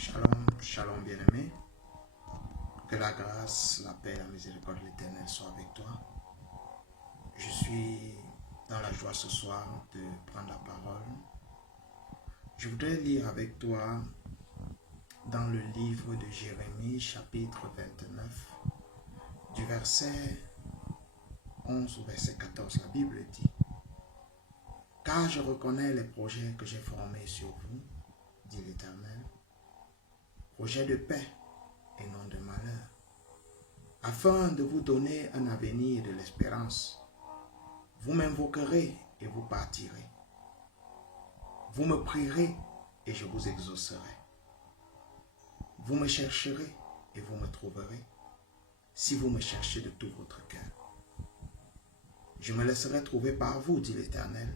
Shalom, shalom bien-aimé. Que la grâce, la paix, la miséricorde de l'Éternel soient avec toi. Je suis dans la joie ce soir de prendre la parole. Je voudrais lire avec toi dans le livre de Jérémie, chapitre 29, du verset 11 au verset 14. La Bible dit: « Car je reconnais les projets que j'ai formés sur vous, dit l'Éternel, projets de paix et non de malheur, afin de vous donner un avenir et de l'espérance. Vous m'invoquerez et vous partirez. Vous me prierez et je vous exaucerai. Vous me chercherez et vous me trouverez, si vous me cherchez de tout votre cœur. Je me laisserai trouver par vous, dit l'Éternel,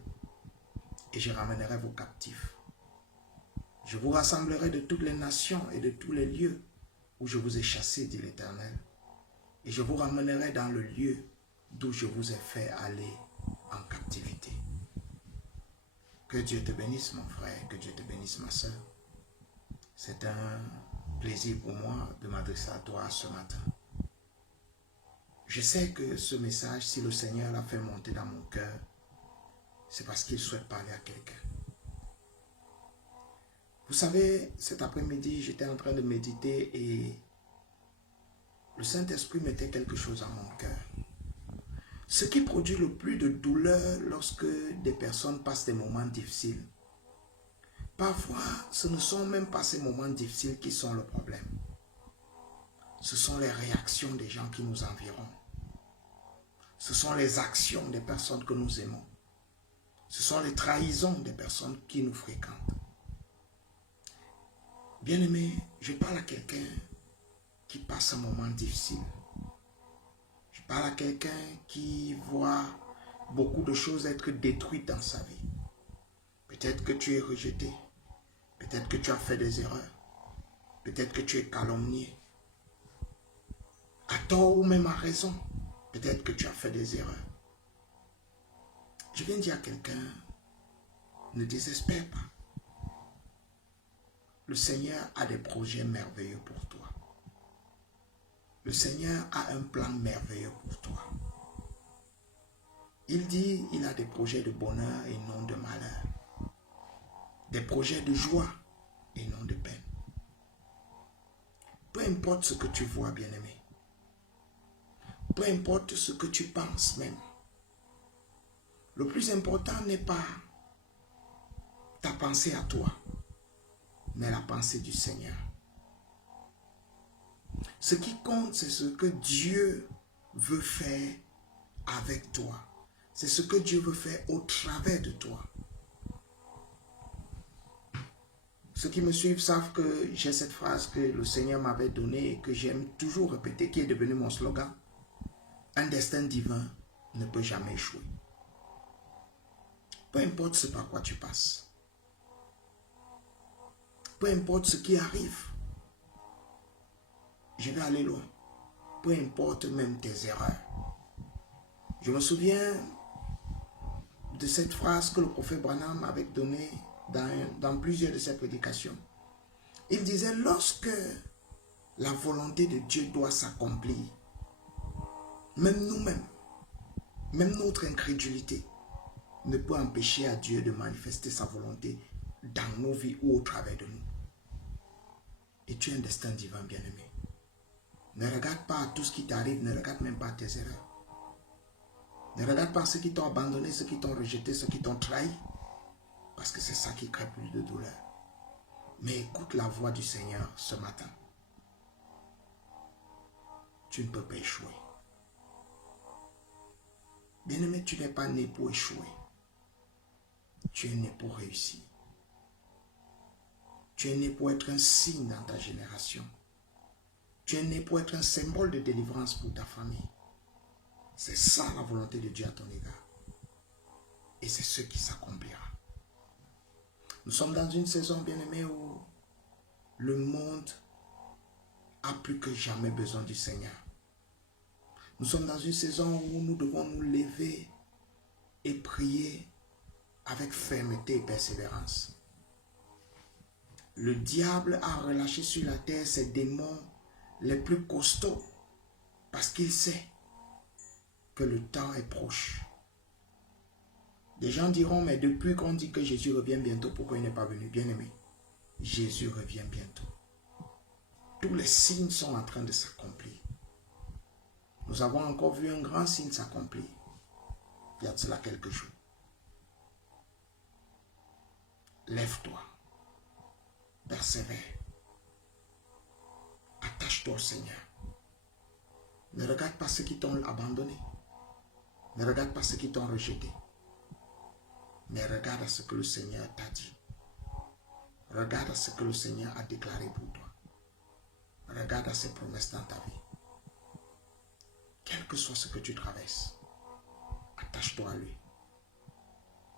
et je ramènerai vos captifs. Je vous rassemblerai de toutes les nations et de tous les lieux où je vous ai chassés, dit l'Éternel, et je vous ramènerai dans le lieu d'où je vous ai fait aller en captivité. » Que Dieu te bénisse, mon frère, que Dieu te bénisse, ma soeur. C'est un plaisir pour moi de m'adresser à toi ce matin. Je sais que ce message, si le Seigneur l'a fait monter dans mon cœur, c'est parce qu'il souhaite parler à quelqu'un. Vous savez, cet après-midi, j'étais en train de méditer et le Saint-Esprit mettait quelque chose en mon cœur. Ce qui produit le plus de douleur lorsque des personnes passent des moments difficiles, parfois, ce ne sont même pas ces moments difficiles qui sont le problème. Ce sont les réactions des gens qui nous environnent. Ce sont les actions des personnes que nous aimons. Ce sont les trahisons des personnes qui nous fréquentent. Bien-aimé, je parle à quelqu'un qui passe un moment difficile. Je parle à quelqu'un qui voit beaucoup de choses être détruites dans sa vie. Peut-être que tu es rejeté. Peut-être que tu as fait des erreurs. Peut-être que tu es calomnié. À tort ou même à raison. Peut-être que tu as fait des erreurs. Je viens dire à quelqu'un, ne désespère pas. Le Seigneur a des projets merveilleux pour toi. Le Seigneur a un plan merveilleux pour toi. Il dit, il a des projets de bonheur et non de malheur. Des projets de joie et non de peine. Peu importe ce que tu vois, bien-aimé. Peu importe ce que tu penses même. Le plus important n'est pas ta pensée à toi, mais la pensée du Seigneur. Ce qui compte, c'est ce que Dieu veut faire avec toi. C'est ce que Dieu veut faire au travers de toi. Ceux qui me suivent savent que j'ai cette phrase que le Seigneur m'avait donnée et que j'aime toujours répéter, qui est devenue mon slogan. Un destin divin ne peut jamais échouer. Peu importe ce par quoi tu passes. Peu importe ce qui arrive. Je vais aller loin. Peu importe même tes erreurs. Je me souviens de cette phrase que le prophète Branham avait donnée dans plusieurs de ses prédications. Il disait, lorsque la volonté de Dieu doit s'accomplir, même nous-mêmes, même notre incrédulité ne peut empêcher à Dieu de manifester sa volonté dans nos vies ou au travers de nous. Et tu as un destin divin, bien-aimé. Ne regarde pas tout ce qui t'arrive, ne regarde même pas tes erreurs. Ne regarde pas ceux qui t'ont abandonné, ceux qui t'ont rejeté, ceux qui t'ont trahi. Parce que c'est ça qui crée plus de douleur. Mais écoute la voix du Seigneur ce matin. Tu ne peux pas échouer. Bien-aimé, tu n'es pas né pour échouer. Tu es né pour réussir. Tu es né pour être un signe dans ta génération. Tu es né pour être un symbole de délivrance pour ta famille. C'est ça la volonté de Dieu à ton égard. Et c'est ce qui s'accomplira. Nous sommes dans une saison, bien-aimée, où le monde a plus que jamais besoin du Seigneur. Nous sommes dans une saison où nous devons nous lever et prier avec fermeté et persévérance. le diable a relâché sur la terre ses démons les plus costauds parce qu'il sait que le temps est proche. Des gens diront, mais depuis qu'on dit que Jésus revient bientôt, pourquoi il n'est pas venu? Bien-aimé, Jésus revient bientôt. Tous les signes sont en train de s'accomplir. Nous avons encore vu un grand signe s'accomplir il y a de cela quelques jours. Lève-toi, persévère, attache-toi au Seigneur. Ne regarde pas ceux qui t'ont abandonné. Ne regarde pas ceux qui t'ont rejeté. Mais regarde à ce que le Seigneur t'a dit. Regarde à ce que le Seigneur a déclaré pour toi. Regarde à ses promesses dans ta vie. Quel que soit ce que tu traverses, attache-toi à lui.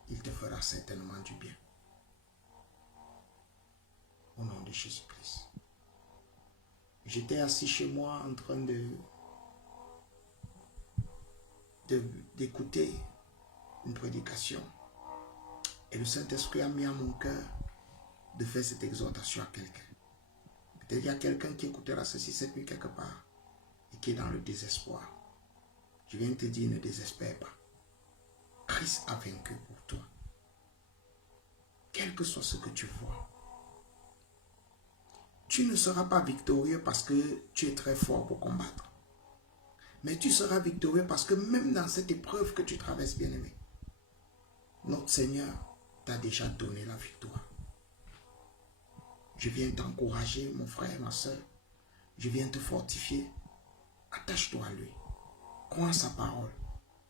Il te fera certainement du bien. Au nom de Jésus-Christ. J'étais assis chez moi en train d'écouter une prédication. Et le Saint-Esprit a mis à mon cœur de faire cette exhortation à quelqu'un. Peut-être qu'il y a quelqu'un qui écoutera ceci cette nuit quelque part et qui est dans le désespoir. Je viens te dire, ne désespère pas. Christ a vaincu pour toi. Quel que soit ce que tu vois, tu ne seras pas victorieux parce que tu es très fort pour combattre. Mais tu seras victorieux parce que même dans cette épreuve que tu traverses, bien-aimé, notre Seigneur t'a déjà donné la victoire. Je viens t'encourager, mon frère, ma soeur. Je viens te fortifier. Attache-toi à lui. Crois en sa parole.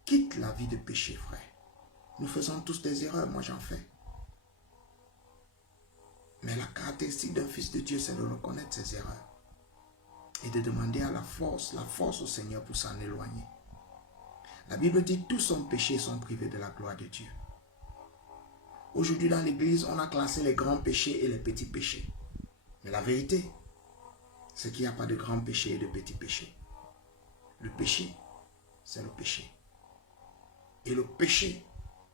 Quitte la vie de péché, frère. Nous faisons tous des erreurs, moi j'en fais. Mais la caractéristique d'un fils de Dieu, c'est de reconnaître ses erreurs. Et de demander à la force au Seigneur pour s'en éloigner. La Bible dit, tous ont péché et sont privés de la gloire de Dieu. Aujourd'hui dans l'église, on a classé les grands péchés et les petits péchés. Mais la vérité, c'est qu'il n'y a pas de grands péchés et de petits péchés. Le péché, c'est le péché. Et le péché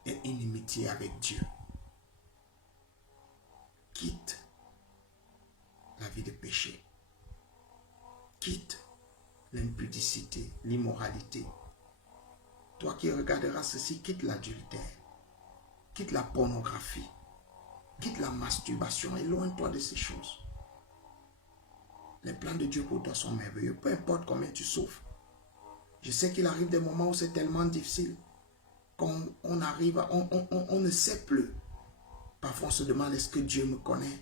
est inimitié avec Dieu. Quitte la vie de péché. Quitte l'impudicité, l'immoralité. Toi qui regarderas ceci, quitte l'adultère. Quitte la pornographie. Quitte la masturbation. Éloigne-toi de ces choses. Les plans de Dieu pour toi sont merveilleux. Peu importe combien tu souffres. Je sais qu'il arrive des moments où c'est tellement difficile qu'on arrive à... On ne sait plus. Parfois on se demande, est-ce que Dieu me connaît?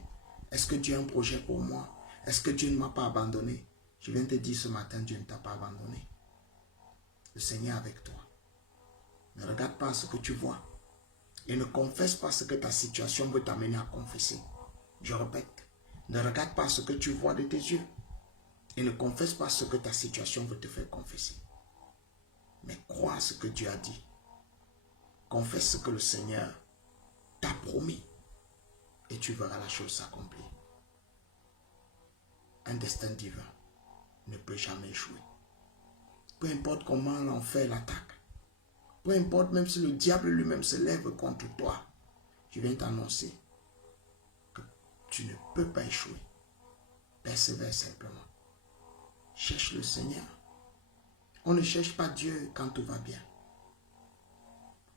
Est-ce que Dieu a un projet pour moi? Est-ce que Dieu ne m'a pas abandonné? Je viens te dire ce matin, Dieu ne t'a pas abandonné. Le Seigneur est avec toi. Ne regarde pas ce que tu vois. Et ne confesse pas ce que ta situation veut t'amener à confesser. Je répète, ne regarde pas ce que tu vois de tes yeux. Et ne confesse pas ce que ta situation veut te faire confesser. Mais crois ce que Dieu a dit. Confesse ce que le Seigneur t'a promis. Et tu verras la chose s'accomplir. Un destin divin ne peut jamais échouer. Peu importe comment l'enfer l'attaque. Peu importe même si le diable lui-même se lève contre toi. Je viens t'annoncer que tu ne peux pas échouer. Persévère simplement. Cherche le Seigneur. On ne cherche pas Dieu quand tout va bien.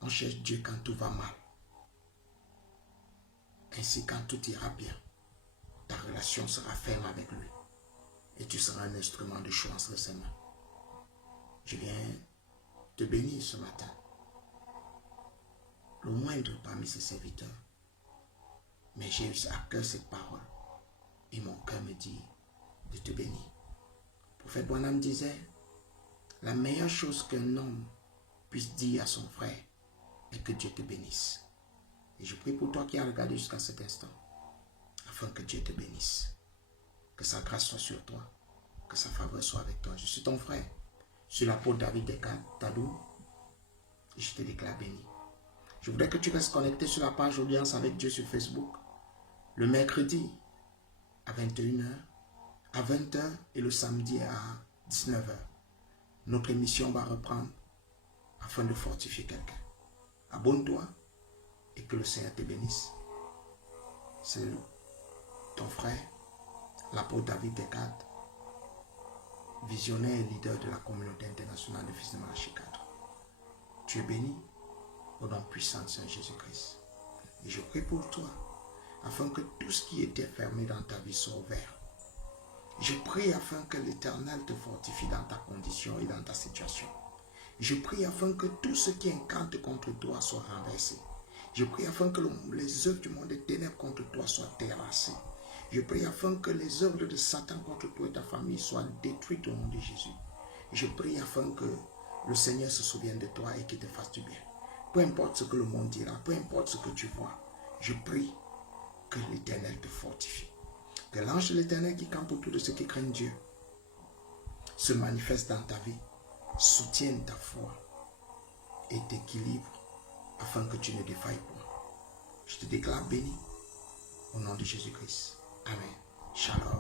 On cherche Dieu quand tout va mal. Ainsi, quand tout ira bien, ta relation sera ferme avec lui. Et tu seras un instrument de choix entre ses mains. Je viens te bénir ce matin. Le moindre parmi ses serviteurs. Mais j'ai eu à cœur cette parole. Et mon cœur me dit de te bénir. Le prophète Branham disait, la meilleure chose qu'un homme puisse dire à son frère est que Dieu te bénisse. Et je prie pour toi qui as regardé jusqu'à cet instant, afin que Dieu te bénisse. Que sa grâce soit sur toi, que sa faveur soit avec toi. Je suis ton frère, je suis l'apôtre David Tadou, et je te déclare béni. Je voudrais que tu restes connecté sur la page Audience avec Dieu sur Facebook, le mercredi à 21h, à 20h et le samedi à 19h. Notre émission va reprendre afin de fortifier quelqu'un. Abonne-toi et que le Seigneur te bénisse. C'est ton frère, l'apôtre David Descartes, visionnaire et leader de la communauté internationale des Fils de Malachi 4. Tu es béni au nom puissant de Saint Jésus-Christ. Et je prie pour toi, afin que tout ce qui était fermé dans ta vie soit ouvert. Je prie afin que l'Éternel te fortifie dans ta condition et dans ta situation. Je prie afin que tout ce qui incante contre toi soit renversé. Je prie afin que les œuvres du monde des ténèbres contre toi soient terrassées. Je prie afin que les œuvres de Satan contre toi et ta famille soient détruites au nom de Jésus. Je prie afin que le Seigneur se souvienne de toi et qu'il te fasse du bien. Peu importe ce que le monde dira, peu importe ce que tu vois, je prie que l'Éternel te fortifie. Que l'ange de l'Éternel qui campe autour de ceux qui craignent Dieu se manifeste dans ta vie, soutienne ta foi et t'équilibre afin que tu ne défailles pas. Je te déclare béni au nom de Jésus-Christ. Amen. Shalom.